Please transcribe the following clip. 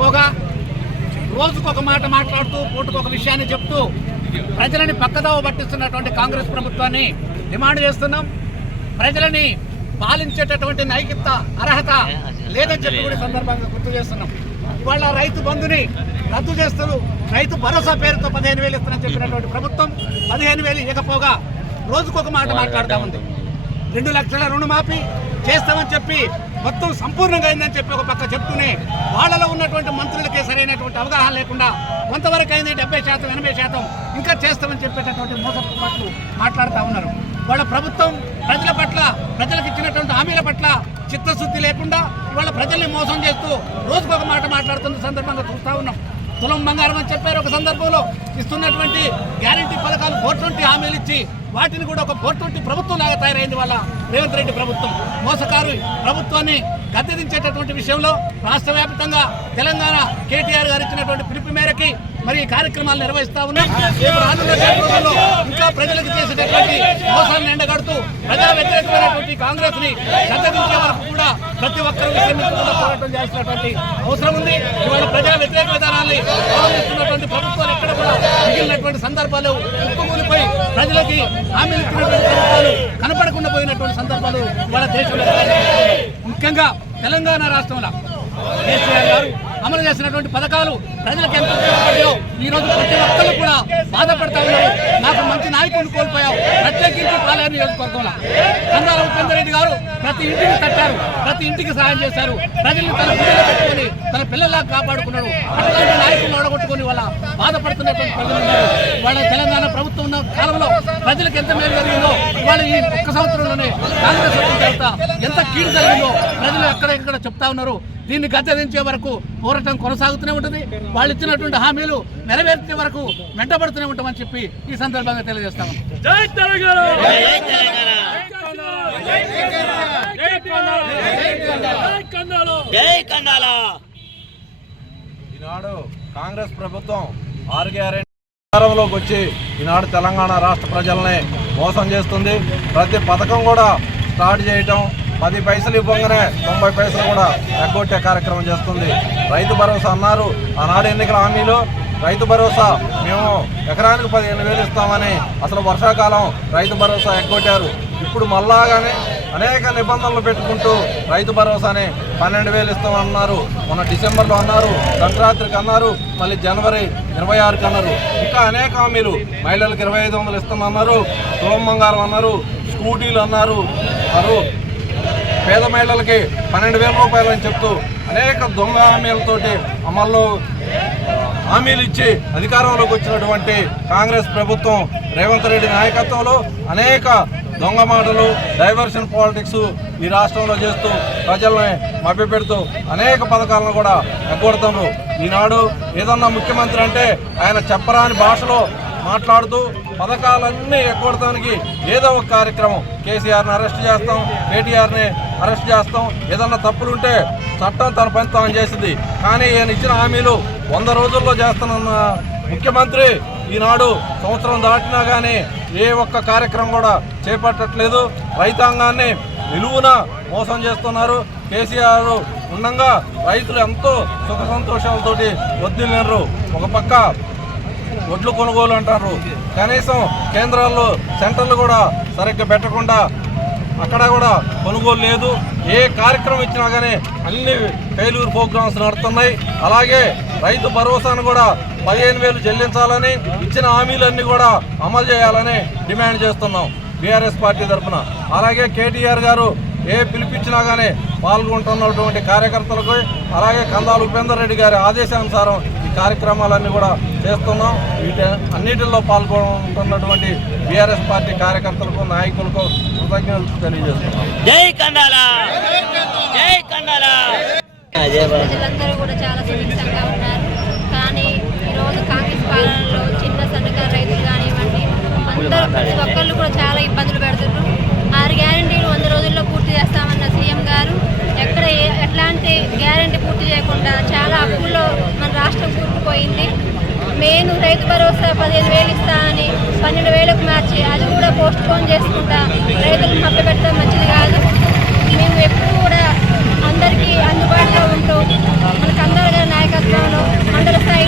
పోగా రోజుకొక మాట మాట్లాడుతూ పూటకొక విషయాన్ని చెప్తూ ప్రజలని పక్కదోవ పట్టిస్తున్నటువంటి కాంగ్రెస్ ప్రభుత్వాన్ని డిమాండ్ చేస్తున్నాం. ప్రజలని పాలించేటటువంటి నైతిక అర్హత లేదని చెప్పి కూడా సందర్భంగా గుర్తు చేస్తున్నాం. ఇవాళ రైతు బంధుని రద్దు చేస్తూ రైతు భరోసా పేరుతో 15,000 ఇస్తానని చెప్పినటువంటి ప్రభుత్వం 15,000 ఇవ్వకపోగా రోజుకొక మాట మాట్లాడుతూ ఉంది. 2 లక్షల రుణమాఫీ చేస్తామని చెప్పి మొత్తం సంపూర్ణంగా అయిందని చెప్పి ఒక పక్క చెప్తూనే వాళ్ళలో ఉన్నటువంటి మంత్రులకే సరైనటువంటి అవగాహన లేకుండా కొంతవరకు అయింది 70%, 80% ఇంకా చేస్తామని చెప్పేటటువంటి మోసపు మాటలు మాట్లాడుతూ ఉన్నారు. వాళ్ళ ప్రభుత్వం ప్రజల పట్ల, ప్రజలకు ఇచ్చినటువంటి హామీల పట్ల చిత్తశుద్ధి లేకుండా ఇవాళ ప్రజల్ని మోసం చేస్తూ రోజుకొక మాట మాట్లాడుతున్న సందర్భంగా చూస్తూ ఉన్నాం. తులం బంగారం అని చెప్పారు ఒక సందర్భంలో, ఇస్తున్నటువంటి గ్యారంటీ పథకాలు 420 హామీలు ఇచ్చి వాటిని కూడా ఒక 420 ప్రభుత్వం లాగా తయారైంది వాళ్ళ రేవంత్ రెడ్డి ప్రభుత్వం. మోసకారు ప్రభుత్వాన్ని గద్దెదించేటటువంటి విషయంలో రాష్ట్ర వ్యాప్తంగా తెలంగాణ కేటీఆర్ గారు ఇచ్చినటువంటి పిలుపు మేరకి మరి కార్యక్రమాలు నిర్వహిస్తా ఉన్నాం. ఇంకా ప్రజలకు చేసేటటువంటి మోసాలను ఎండగడుతూ ప్రజా వ్యతిరేకమైనటువంటి కాంగ్రెస్ ని గద్దెదించే వరకు కూడా ప్రతి ఒక్కరూ పోరాటం చేసినటువంటి అవసరం ఉంది. ఇవాళ ప్రజా వ్యతిరేక విధానాన్ని అవలంబిస్తున్నటువంటి ప్రభుత్వాలు ఎక్కడ కూడా మిగిలినటువంటి సందర్భాలు ఉప్పుకూలిపోయి ప్రజలకి హామీలు ఇచ్చినటువంటి ప్రభుత్వాలు కనపడకుండా పోయినటువంటి సందర్భాలు వాళ్ళ దేశంలో ముఖ్యంగా తెలంగాణ రాష్ట్రంలో కేసీఆర్ గారు అమలు చేసినటువంటి పథకాలు ప్రజలకు ఎంత ఉపయోగపడ్డాయో ఈ రోజు ప్రతి ఒక్కరు కూడా బాధపడతా ఉన్నారు. నాకు మంచి నాయకుడిని కోల్పోయావు. ప్రత్యేకించి పాలేరు నియోజకవర్గంలో కందాల ఉపేందర్ రెడ్డి గారు ప్రతి ఇంటికి తట్టారు, ప్రతి ఇంటికి సహాయం చేశారు. ప్రజల్ని తన పిల్లలు పెట్టుకొని తన పిల్లల్లా కాపాడుకున్నాడు. అట్లాంటి నాయకులను ఓడగొట్టుకుని వాళ్ళ బాధపడుతున్నటువంటి ప్రజలు ఉన్నారు. వాళ్ళ తెలంగాణ ప్రభుత్వం ఉన్న కాలంలో ప్రజలకు ఎంత మేలు జరిగిందో వాళ్ళ ఈ ఒక్క సంవత్సరంలోనే కాంగ్రెస్ తర్వాత ఎంత కీడు జరిగిందో ప్రజలు ఎక్కడెక్కడ చెప్తా ఉన్నారు. దీన్ని గద్దెదించే వరకు పోరాటం కొనసాగుతూనే ఉంటుంది. వాళ్ళు ఇచ్చినటువంటి హామీలు నెరవేర్చే వరకు వెంటబడుతూనే ఉంటామని చెప్పి ఈ సందర్భంగా తెలియజేస్తాము. జై తెలంగాణ! ఈనాడు కాంగ్రెస్ ప్రభుత్వం 6 గ్యారెంటీ అధికారంలోకి వచ్చి ఈనాడు తెలంగాణ రాష్ట్ర ప్రజల్ని మోసం చేస్తుంది. ప్రతి పథకం కూడా స్టార్ట్ చేయటం, 10 పైసలు ఇవ్వగానే 90 పైసలు కూడా ఎగ్గొట్టే కార్యక్రమం చేస్తుంది. రైతు భరోసా అన్నారు. ఆనాడు ఎన్నికల హామీలో రైతు భరోసా మేము ఎకరానికి 15,000 ఇస్తామని అసలు వర్షాకాలం రైతు భరోసా ఎగ్గొట్టారు. ఇప్పుడు మళ్ళాగానే అనేక నిబంధనలు పెట్టుకుంటూ రైతు భరోసాని 12,000 ఇస్తామన్నారు. మొన్న డిసెంబర్లో అన్నారు, సంక్రాంతికి అన్నారు, మళ్ళీ జనవరి 26కి అన్నారు. ఇంకా అనేక హామీలు, మహిళలకు 2,500 ఇస్తామన్నారు, తులం బంగారం అన్నారు, స్కూటీలు అన్నారు, పేద మహిళలకి 12,000 రూపాయలు అని చెప్తూ అనేక దొంగ హామీలతోటి అమల్లో హామీలు ఇచ్చి అధికారంలోకి వచ్చినటువంటి కాంగ్రెస్ ప్రభుత్వం రేవంత్ రెడ్డి నాయకత్వంలో అనేక దొంగ మాటలు, డైవర్షన్ పాలిటిక్స్ ఈ రాష్ట్రంలో చేస్తూ ప్రజల్ని మభ్యపెడుతూ అనేక పథకాలను కూడా ఎగ్గొడుతున్నారు. ఈనాడు ఏదన్నా ముఖ్యమంత్రి అంటే ఆయన చెప్పరాని భాషలో మాట్లాడుతూ పథకాలన్నీ ఎగ్గొడటానికి ఏదో ఒక కార్యక్రమం, కేసీఆర్ని అరెస్ట్ చేస్తాం, కేటీఆర్ని అరెస్ట్ చేస్తాం, ఏదన్నా తప్పులుంటే చట్టం తన పని తాను చేసింది. కానీ ఈయన ఇచ్చిన హామీలు 100 రోజుల్లో చేస్తానన్న ముఖ్యమంత్రి ఈనాడు సంవత్సరం దాటినా కానీ ఏ ఒక్క కార్యక్రమం కూడా చేపట్టట్లేదు. రైతాంగాన్ని నిలువున మోసం చేస్తున్నారు. కేసీఆర్ ఉండగా రైతులు ఎంతో సుఖ సంతోషాలతోటి వదిలినారు. ఒక పక్క ఒడ్లు కొనుగోలు అంటారు, కనీసం కేంద్రాల్లో సెంటర్లు కూడా సరిగ్గా పెట్టకుండా అక్కడ కూడా కొనుగోలు లేదు. ఏ కార్యక్రమం ఇచ్చినా కానీ అన్ని ఫెయిల్యూర్ ప్రోగ్రామ్స్ నడుస్తున్నాయి. అలాగే రైతు భరోసాను కూడా 15,000 చెల్లించాలని, ఇచ్చిన హామీలన్నీ కూడా అమలు చేయాలని డిమాండ్ చేస్తున్నాం బీఆర్ఎస్ పార్టీ తరఫున. అలాగే కేటీఆర్ గారు ఏ పిలిపించినా కానీ పాల్గొంటున్నటువంటి కార్యకర్తలకు, అలాగే కందాల ఉపేందర్ రెడ్డి గారి ఆదేశానుసారం ఈ కార్యక్రమాలన్నీ కూడా చేస్తున్నాం. వీటి అన్నిటిలో పాల్గొంటున్నటువంటి బీఆర్ఎస్ పార్టీ కార్యకర్తలకు, నాయకులకు కృతజ్ఞతలు తెలియజేస్తున్నాం. జై కండాల, జై కండాల. ప్రజలందరూ కూడా చాలా సుభిక్షంగా ఉన్నారు. కానీ ఈరోజు కాంగ్రెస్ పాలనలో చిన్న సన్నకారు రైతులు కానివ్వండి, అందరూ ప్రతి ఒక్కళ్ళు కూడా చాలా ఇబ్బందులు పెడుతున్నారు. 6 గ్యారెంటీలు 100 రోజుల్లో పూర్తి చేస్తామన్న సీఎం గారు ఎక్కడ ఎట్లాంటి గ్యారెంటీ పూర్తి చేయకుండా చాలా అప్పుల్లో మన రాష్ట్రం కూరుకుపోయింది. మెయిన్ రైతు భరోసా 15,000 ఇస్తానని 12,000కు మార్చి అది కూడా పోస్ట్ పోన్ చేసుకుంటా రైతులను మభ్యపెట్టడం మంచిది కాదు. మేము ఎప్పుడు కూడా అందరికీ అందుబాటులో ఉంటూ మన కందాల గారి నాయకత్వంలో మండల స్థాయి